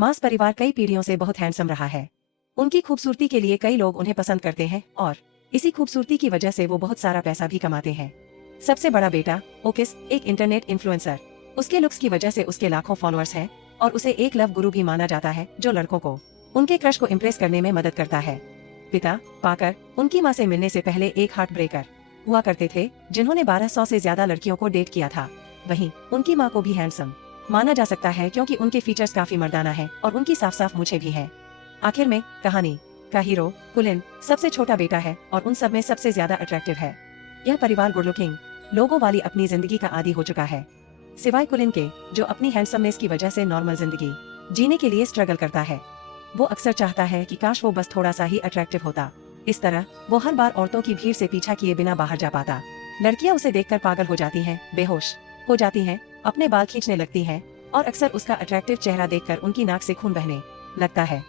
मास परिवार कई पीढ़ियों से बहुत हैंडसम रहा है। उनकी खूबसूरती के लिए कई लोग उन्हें पसंद करते हैं और इसी खूबसूरती की वजह से वो बहुत सारा पैसा भी कमाते हैं। सबसे बड़ा बेटा ओकिस एक इंटरनेट इन्फ्लुएंसर। उसके लुक्स की वजह से उसके लाखों फॉलोअर्स हैं और उसे एक लव गुरु भी माना जाता है जो लड़कों को उनके क्रश को इम्प्रेस करने में मदद करता है। पिता पाकर उनकी माँ से मिलने से पहले एक हार्ट ब्रेकर हुआ करते थे जिन्होंने 1200 से ज्यादा लड़कियों को डेट किया था। वहीं उनकी माँ को भी हैंडसम माना जा सकता है क्योंकि उनके फीचर्स काफी मर्दाना हैं और उनकी साफ साफ मूंछें भी हैं। आखिर में कहानी का हीरो कुलिन सबसे छोटा बेटा है और उन सब में सबसे ज्यादा अट्रैक्टिव है। यह परिवार गुड लुकिंग लोगों वाली अपनी जिंदगी का आदी हो चुका है, सिवाय कुलिन के जो अपनी हैंडसमनेस की वजह से नॉर्मल जिंदगी जीने के लिए स्ट्रगल करता है। वो अक्सर चाहता है कि काश वो बस थोड़ा सा ही अट्रैक्टिव होता। इस तरह वो हर बार औरतों की भीड़ से पीछा किए बिना बाहर जा पाता। लड़कियां उसे देखकर पागल हो जाती हैं, बेहोश हो जाती हैं, अपने बाल खींचने लगती हैं और अक्सर उसका अट्रैक्टिव चेहरा देखकर उनकी नाक से खून बहने लगता है।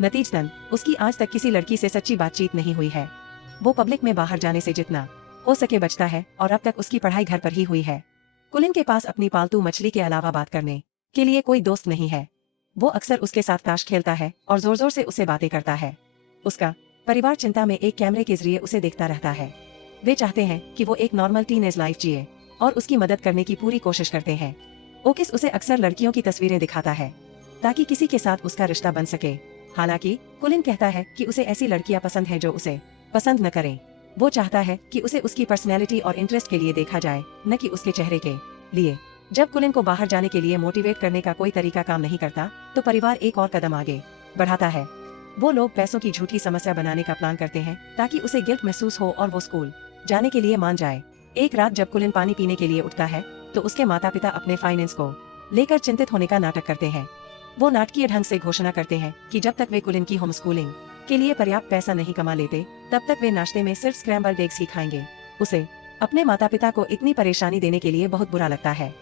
नतीजतन उसकी आज तक किसी लड़की से सच्ची बातचीत नहीं हुई है। वो पब्लिक में बाहर जाने से जितना हो सके बचता है और अब तक उसकी पढ़ाई घर पर ही हुई है। कुलिन के पास अपनी पालतू मछली के अलावा बात करने के लिए कोई दोस्त नहीं है। वो अक्सर उसके साथ ताश खेलता है और जोर जोर से उससे बातें करता है। उसका परिवार चिंता में एक कैमरे के जरिए उसे देखता रहता है। वे चाहते हैं कि वो एक नॉर्मल टीनेज लाइफ जिए और उसकी मदद करने की पूरी कोशिश करते हैं। ओकिस उसे अक्सर लड़कियों की तस्वीरें दिखाता है ताकि किसी के साथ उसका रिश्ता बन सके। हालांकि कुलिन कहता है कि उसे ऐसी लड़कियां पसंद है जो उसे पसंद न करें। वो चाहता है कि उसे उसकी पर्सनैलिटी और इंटरेस्ट के लिए देखा जाए, न कि उसके चेहरे के लिए। जब कुलिन को बाहर जाने के लिए मोटिवेट करने का कोई तरीका काम नहीं करता तो परिवार एक और कदम आगे बढ़ाता है। वो लोग पैसों की झूठी समस्या बनाने का प्लान करते हैं ताकि उसे गिल्ट महसूस हो और वो स्कूल जाने के लिए मान जाए। एक रात जब कुलिन पानी पीने के लिए उठता है तो उसके माता पिता अपने फाइनेंस को लेकर चिंतित होने का नाटक करते हैं। वो नाटकीय ढंग से घोषणा करते हैं कि जब तक वे कुलिन की होम स्कूलिंग के लिए पर्याप्त पैसा नहीं कमा लेते तब तक वे नाश्ते में सिर्फ स्क्रैम्बल्ड एग्स ही खाएंगे। उसे अपने माता पिता को इतनी परेशानी देने के लिए बहुत बुरा लगता है।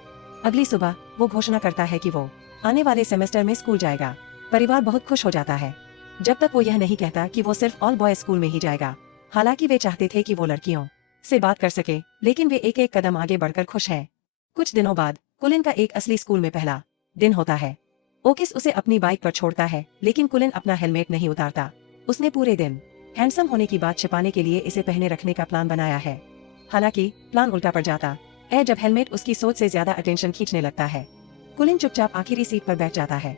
अगली सुबह वो घोषणा करता है कि वो आने वाले सेमेस्टर में स्कूल जाएगा। परिवार बहुत खुश हो जाता है जब तक वो यह नहीं कहता कि वो सिर्फ ऑल बॉयज स्कूल में ही जाएगा। हालांकि वे चाहते थे कि वो लड़कियों से बात कर सके, लेकिन वे एक एक कदम आगे बढ़कर खुश हैं। कुछ दिनों बाद कुलिन का एक असली स्कूल में पहला दिन होता है। ओकिस उसे अपनी बाइक पर छोड़ता है लेकिन कुलिन अपना हेलमेट नहीं उतारता। उसने पूरे दिन हैंडसम होने की बात छिपाने के लिए इसे पहने रखने का प्लान बनाया है। हालांकि प्लान उल्टा पड़ जाता है जब हेलमेट उसकी सोच से ज्यादा अटेंशन खींचने लगता है। कुलिन चुपचाप आखिरी सीट पर बैठ जाता है,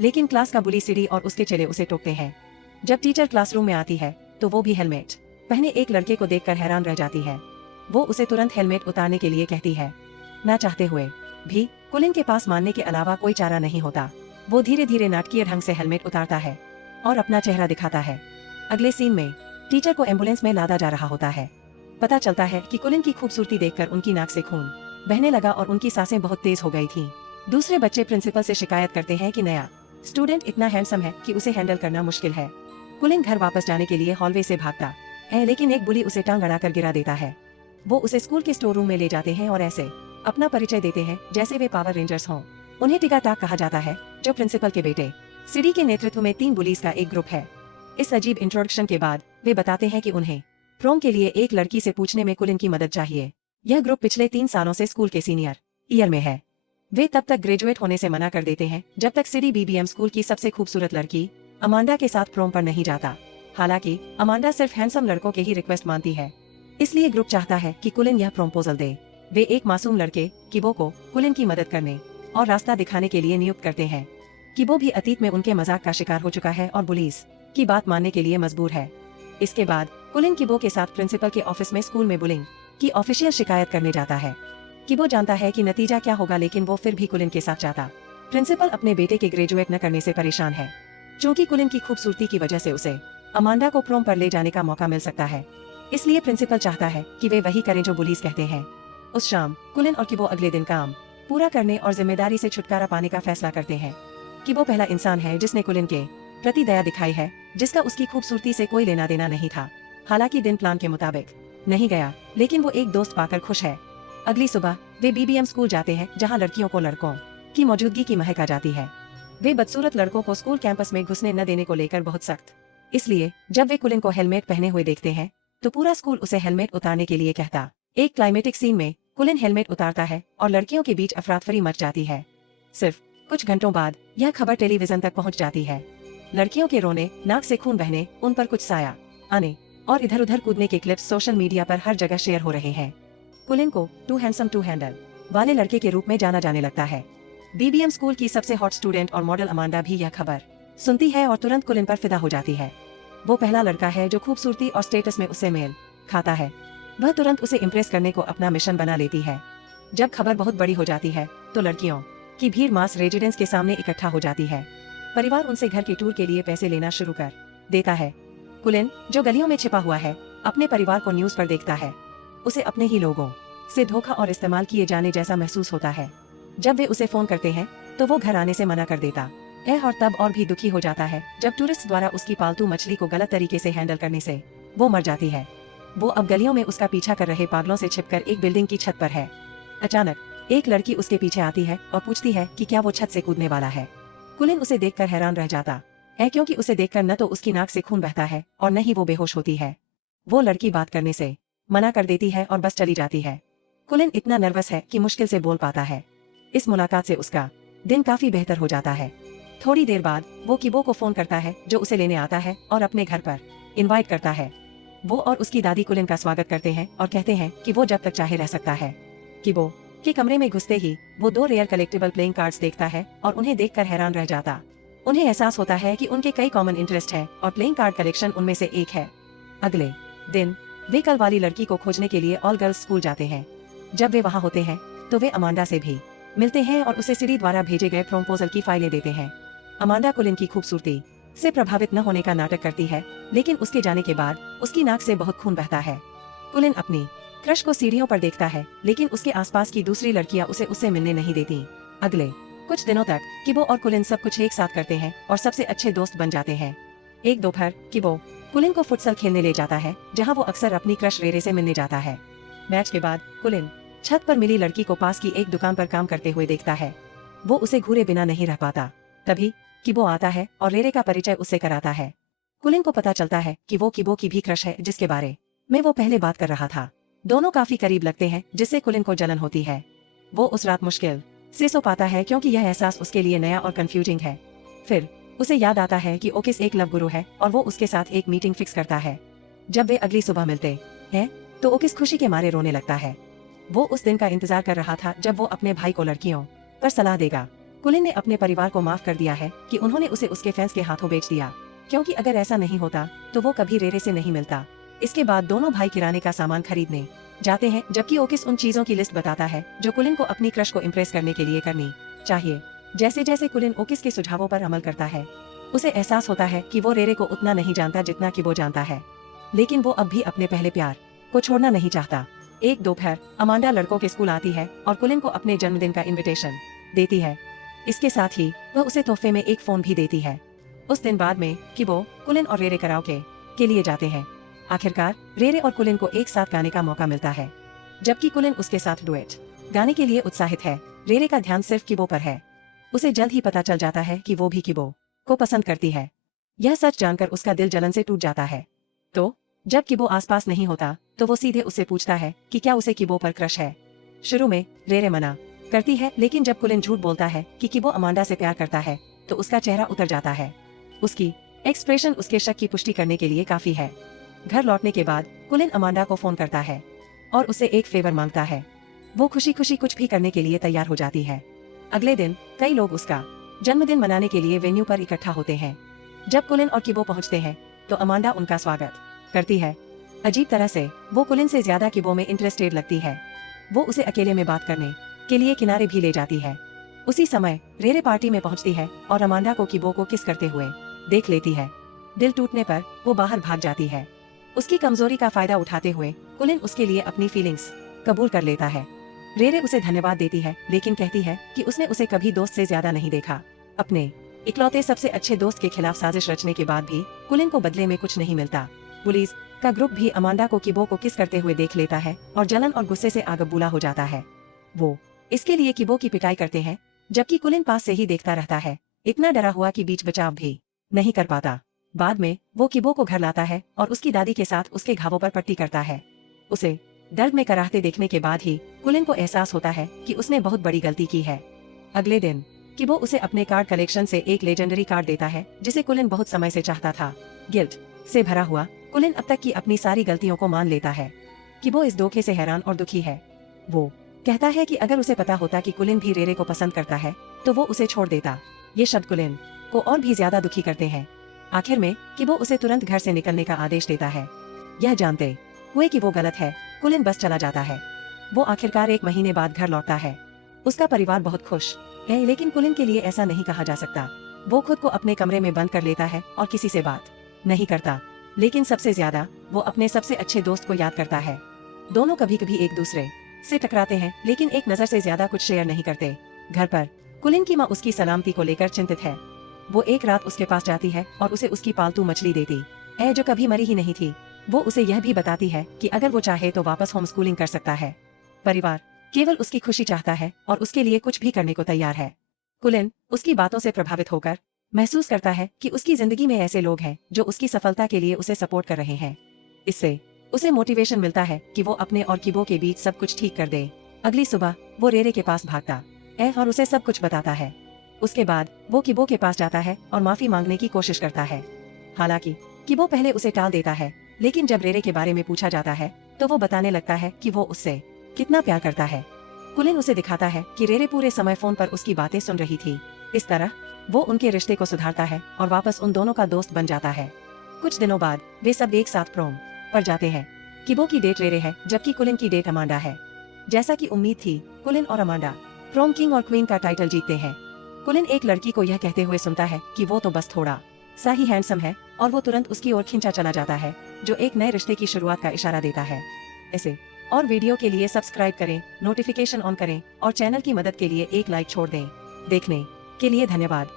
लेकिन क्लास का बुली सीढ़ी और उसके चेले उसे टोकते हैं। जब टीचर क्लासरूम में आती है तो वो भी हेलमेट पहने एक लड़के को देखकर हैरान रह जाती है। वो उसे तुरंत हेलमेट उतारने के लिए कहती है। ना चाहते हुए भी कुलिन के पास मानने के अलावा कोई चारा नहीं होता। वो धीरे धीरे नाटकीय ढंग से हेलमेट उतारता है और अपना चेहरा दिखाता है। अगले सीन में टीचर को एम्बुलेंस में लादा जा रहा होता है। पता चलता है कि कुलिन की खूबसूरती देखकर उनकी नाक से खून बहने लगा और उनकी सांसें बहुत तेज हो गई थीं। दूसरे बच्चे प्रिंसिपल से शिकायत करते हैं कि नया स्टूडेंट इतना हैंडसम है कि उसे हैंडल करना मुश्किल है। कुलिन घर वापस जाने के लिए हॉलवे से भागता है, लेकिन एक बुली उसे टांग अड़ाकर गिरा देता है। वो उसे स्कूल के स्टोर रूम में ले जाते हैं और ऐसे अपना परिचय देते हैं जैसे वे पावर रेंजर्स हों। उन्हें टिका टाक कहा जाता है जो प्रिंसिपल के बेटे सिडी के नेतृत्व में 3 बुलीज का एक ग्रुप है। इस अजीब इंट्रोडक्शन के बाद वे बताते हैं कि उन्हें प्रोम के लिए एक लड़की से पूछने में कुलिन की मदद चाहिए। यह ग्रुप पिछले 3 सालों से स्कूल के सीनियर ईयर में है। वे तब तक ग्रेजुएट होने से मना कर देते हैं जब तक सिडी बीबीएम स्कूल की सबसे खूबसूरत लड़की अमांडा के साथ प्रोम पर नहीं जाता। हालांकि अमांडा सिर्फ हैंडसम लड़कों के ही रिक्वेस्ट मानती है, इसलिए ग्रुप चाहता है कि कुलिन यह प्रपोजल दे। वे एक मासूम लड़के किबो को कुलिन की मदद करने और रास्ता दिखाने के लिए नियुक्त करते हैं। किबो भी अतीत में उनके मजाक का शिकार हो चुका है और पुलिस की बात मानने के लिए मजबूर है। इसके बाद कुलिन किबो के साथ प्रिंसिपल के ऑफिस में स्कूल में बुलिंग की ऑफिशियल शिकायत करने जाता है। किबो जानता है कि नतीजा क्या होगा, लेकिन वो फिर भी कुलिन के साथ जाता। प्रिंसिपल अपने बेटे के ग्रेजुएट न करने से परेशान है, क्योंकि कुलिन की खूबसूरती की वजह से उसे अमांडा को प्रोम पर ले जाने का मौका मिल सकता है। इसलिए प्रिंसिपल चाहता है कि वे वही करें जो पुलिस कहते हैं। उस शाम कुलिन और किबो अगले दिन काम पूरा करने और जिम्मेदारी से छुटकारा पाने का फैसला करते हैं। किबो पहला इंसान है जिसने कुलिन के प्रति दया दिखाई है, जिसका उसकी खूबसूरती से कोई लेना देना नहीं था। हालांकि दिन प्लान के मुताबिक नहीं गया, लेकिन वो एक दोस्त पाकर खुश है। अगली सुबह वे बीबीएम स्कूल जाते हैं, जहां लड़कियों को लड़कों की मौजूदगी की महक आ जाती है। वे बदसूरत लड़कों को स्कूल कैंपस में घुसने न देने को लेकर बहुत सख्त। इसलिए जब वे कुलिन को हेलमेट पहने हुए देखते हैं तो पूरा स्कूल उसे हेलमेट उतारने के लिए कहता। एक क्लाइमेटिक सीन में कुलिन हेलमेट उतारता है और लड़कियों के बीच अफरातफरी मच जाती है। सिर्फ कुछ घंटों बाद यह खबर टेलीविजन तक पहुंच जाती है। लड़कियों के रोने, नाक से खून बहने, उन पर कुछ साया आने और इधर उधर कूदने के क्लिप्स सोशल मीडिया पर हर जगह शेयर हो रहे हैं। कुलिन को टू हैंडसम टू हैंडल वाले लड़के के रूप में जाना जाने लगता है। बीबीएम स्कूल की सबसे हॉट स्टूडेंट और मॉडल अमांडा भी यह खबर सुनती है और तुरंत कुलिन पर फिदा हो जाती है। वो पहला लड़का है जो खूबसूरती और स्टेटस में उससे मेल खाता है। वह तुरंत उसे इम्प्रेस करने को अपना मिशन बना लेती है। जब खबर बहुत बड़ी हो जाती है तो लड़कियों की भीड़ मास रेजिडेंस के सामने इकट्ठा हो जाती है। परिवार उनसे घर के टूर के लिए पैसे लेना शुरू कर देता है। कुलिन, जो गलियों में छिपा हुआ है, अपने परिवार को न्यूज पर देखता है। उसे अपने ही लोगों से धोखा और इस्तेमाल किए जाने जैसा महसूस होता है। जब वे उसे फोन करते हैं तो वो घर आने से मना कर देता है और तब और भी दुखी हो जाता है जब टूरिस्ट द्वारा उसकी पालतू मछली को गलत तरीके से हैंडल करने से वो मर जाती है। वो अब गलियों में उसका पीछा कर रहे पागलों से छिपकर एक बिल्डिंग की छत पर है। अचानक एक लड़की उसके पीछे आती है और पूछती है कि क्या वो छत से कूदने वाला है। कुलिन उसे देखकर हैरान रह जाता है क्योंकि उसे देखकर न तो उसकी नाक से खून बहता है और न ही वो बेहोश होती है। वो लड़की बात करने से मना कर देती है और बस चली जाती है। कुलिन इतना नर्वस है कि मुश्किल से बोल पाता है। इस मुलाकात से उसका दिन काफी बेहतर हो जाता है। थोड़ी देर बाद वो किबो को फोन करता है जो उसे लेने आता है और अपने घर पर इनवाइट करता है। वो और उसकी दादी कुलिन का स्वागत करते हैं और कहते हैं कि वो जब तक चाहे रह सकता है। किबो के कमरे में घुसते ही वो 2 रेयर कलेक्टिबल प्लेइंग कार्ड्स देखता है और उन्हें देखकर हैरान रह जाता। उन्हें एहसास होता है कि उनके कई कॉमन इंटरेस्ट है और प्लेइंग कार्ड कलेक्शन उनमें से एक है। अगले दिन वे कल वाली लड़की को खोजने के लिए ऑल गर्ल्स स्कूल जाते हैं। जब वे वहाँ होते हैं तो वे अमांडा से भी मिलते हैं और उसे सिरी द्वारा भेजे गए प्रपोजल की फाइलें देते हैं। अमांडा कुलिन की खूबसूरती से प्रभावित न होने का नाटक करती है, लेकिन उसके जाने के बाद उसकी नाक से बहुत खून बहता है। कुलिन अपनी क्रश को सीढ़ियों पर देखता है, लेकिन उसके आसपास की दूसरी लड़कियां उसे उससे मिलने नहीं देती। अगले कुछ दिनों तक किबो और कुलिन सब कुछ एक साथ करते हैं और सबसे अच्छे दोस्त बन जाते हैं। एक दोपहर किबो कुलिन को फुटसल खेलने ले जाता है, जहाँ वो अक्सर अपनी क्रश रेरे से मिलने जाता है। मैच के बाद कुलिन छत पर मिली लड़की को पास की एक दुकान पर काम करते हुए देखता है। वो उसे घूरे बिना नहीं रह पाता। तभी किबो आता है और रेरे का परिचय उससे कराता है। कुलिन को पता चलता है कि वो किबो की भी क्रश है जिसके बारे में वो पहले बात कर रहा था। दोनों काफी करीब लगते हैं, जिससे कुलिन को जलन होती है। वो उस रात मुश्किल से सो पाता है क्योंकि यह एहसास उसके लिए नया और कंफ्यूजिंग है। फिर उसे याद आता है कि ओकिस एक लव गुरु है और वो उसके साथ एक मीटिंग फिक्स करता है। जब वे अगली सुबह मिलते हैं तो ओकिस खुशी के मारे रोने लगता है। वो उस दिन का इंतजार कर रहा था जब वो अपने भाई को लड़कियों पर सलाह देगा। कुलिन ने अपने परिवार को माफ कर दिया है कि उन्होंने उसे उसके फैंस के हाथों बेच दिया, क्योंकि अगर ऐसा नहीं होता तो वो कभी रेरे से नहीं मिलता। इसके बाद दोनों भाई किराने का सामान खरीदने जाते हैं, जबकि ओकिस उन चीजों की लिस्ट बताता है जो कुलिन को अपनी क्रश को इम्प्रेस करने के लिए करनी चाहिए। जैसे जैसे कुलिन ओकिस के सुझावों पर अमल करता है, उसे एहसास होता है कि वो रेरे को उतना नहीं जानता जितना कि वो जानता है, लेकिन वो अब भी अपने पहले प्यार को छोड़ना नहीं चाहता। एक दोपहर अमांडा लड़कों के स्कूल आती है और कुलिन को अपने जन्मदिन का इनविटेशन देती है। इसके साथ ही वह उसे तोहफे में एक फोन भी देती है। उस दिन बाद में किबो, कुलिन और रेरे कराओके के लिए जाते हैं। आखिरकार रेरे और कुलिन को एक साथ गाने का मौका मिलता है, जबकि कुलिन उसके साथ डुएट गाने के लिए उत्साहित है। रेरे का ध्यान सिर्फ किबो पर है। उसे जल्द ही पता चल जाता है कि वो भी किबो को पसंद करती है। यह सच जानकर उसका दिल जलन से टूट जाता है। तो जब किबो आसपास नहीं होता तो वो सीधे उससे पूछता है कि क्या उसे किबो पर क्रश है। शुरू में रेरे मना करती है, लेकिन जब कुलिन झूठ बोलता है कि किबो अमांडा से प्यार करता है तो उसका चेहरा उतर जाता है। उसकी एक्सप्रेशन उसके शक की पुष्टि करने के लिए काफी है। घर लौटने के बाद कुलिन अमांडा को फोन करता है और उसे एक फेवर मांगता है। वो खुशी खुशी कुछ भी करने के लिए तैयार हो जाती है। अगले दिन कई लोग उसका जन्मदिन मनाने के लिए वेन्यू पर इकट्ठा होते हैं। जब कुलिन और किबो पहुंचते हैं तो अमांडा उनका स्वागत करती है। अजीब तरह से वो कुलिन से ज्यादा किबो में इंटरेस्टेड लगती है। वो उसे अकेले में बात करने के लिए किनारे भी ले जाती है। उसी समय रेरे पार्टी में पहुंचती है और अमांडा को किबो को किस करते हुए देख लेती है। दिल टूटने पर वो बाहर भाग जाती है। उसकी कमजोरी का फायदा उठाते हुए कुलिन उसके लिए अपनी फीलिंग्स कबूल कर लेता है। रेरे उसे धन्यवाद देती है, लेकिन कहती है कि उसने उसे कभी दोस्त से ज्यादा नहीं देखा। अपने इकलौते सबसे अच्छे दोस्त के खिलाफ साजिश रचने के बाद भी कुलिन को बदले में कुछ नहीं मिलता। पुलिस का ग्रुप भी अमांडा को किबो को किस करते हुए देख लेता है और जलन और गुस्से से आग बबूला हो जाता है। वो इसके लिए किबो की पिटाई करते हैं, जबकि कुलिन पास से ही देखता रहता है, इतना डरा हुआ कि बीच बचाव भी नहीं कर पाता। बाद में वो किबो को घर लाता है और उसकी दादी के साथ उसके घावों पर पट्टी करता है। उसे दर्द में कराहते देखने के बाद ही कुलिन को एहसास होता है कि उसने बहुत बड़ी गलती की है। अगले दिन किबो उसे अपने कार्ड कलेक्शन से एक लेजेंडरी कार्ड देता है जिसे कुलिन बहुत समय से चाहता था। गिल्ट से भरा हुआ कुलिन अब तक की अपनी सारी गलतियों को मान लेता है। किबो इस धोखे से हैरान और दुखी है। वो कहता है कि अगर उसे पता होता कि कुलिन भी रेरे को पसंद करता है तो वो उसे छोड़ देता। ये शब्द कुलिन को और भी ज्यादा दुखी करते हैं। आखिर में किबो उसे तुरंत घर से निकलने का आदेश देता है। यह जानते हुए कि वो गलत है, कुलिन बस चला जाता है। वो आखिरकार 1 महीने बाद घर लौटता है। उसका परिवार बहुत खुश है, लेकिन कुलिन के लिए ऐसा नहीं कहा जा सकता। वो खुद को अपने कमरे में बंद कर लेता है और किसी से बात नहीं करता। लेकिन सबसे ज्यादा वो अपने सबसे अच्छे दोस्त को याद करता है। दोनों कभी कभी एक दूसरे से टकराते हैं, लेकिन एक नजर से ज्यादा कुछ शेयर नहीं करते। घर पर कुलिन की माँ उसकी सलामती को लेकर चिंतित है। वो एक रात उसके पास जाती है और उसे उसकी पालतू मछली देती है जो कभी मरी ही नहीं थी। वो उसे यह भी बताती है कि अगर वो चाहे तो वापस होम स्कूलिंग कर सकता है। परिवार केवल उसकी खुशी चाहता है और उसके लिए कुछ भी करने को तैयार है। कुलिन उसकी बातों से प्रभावित होकर महसूस करता है कि उसकी जिंदगी में ऐसे लोग हैं जो उसकी सफलता के लिए उसे सपोर्ट कर रहे हैं। इससे उसे मोटिवेशन मिलता है कि वो अपने और किबो के बीच सब कुछ ठीक कर दे। अगली सुबह वो रेरे के पास भागता है और उसे सब कुछ बताता है। उसके बाद वो किबो के पास जाता है और माफी मांगने की कोशिश करता है। हालांकि किबो पहले उसे टाल देता है, लेकिन जब रेरे के बारे में पूछा जाता है तो वो बताने लगता है कि वो उससे कितना प्यार करता है। कुलिन उसे दिखाता है कि रेरे पूरे समय फोन पर उसकी बातें सुन रही थी। इस तरह वो उनके रिश्ते को सुधारता है और वापस उन दोनों का दोस्त बन जाता है। कुछ दिनों बाद वे सब एक साथ प्रोम पर जाते हैं। किबो की डेट रेरे है, जबकि कुलिन की डेट अमांडा है। जैसा कि उम्मीद थी, कुलिन और अमांडा प्रोम किंग और क्वीन का टाइटल जीतते हैं। कुलिन एक लड़की को यह कहते हुए सुनता है कि वो तो बस थोड़ा सा ही हैंडसम है, और वो तुरंत उसकी ओर खींचा चला जाता है, जो एक नए रिश्ते की शुरुआत का इशारा देता है। ऐसे और वीडियो के लिए सब्सक्राइब करें, नोटिफिकेशन ऑन करें और चैनल की मदद के लिए एक लाइक छोड़ दें। देखने के लिए धन्यवाद।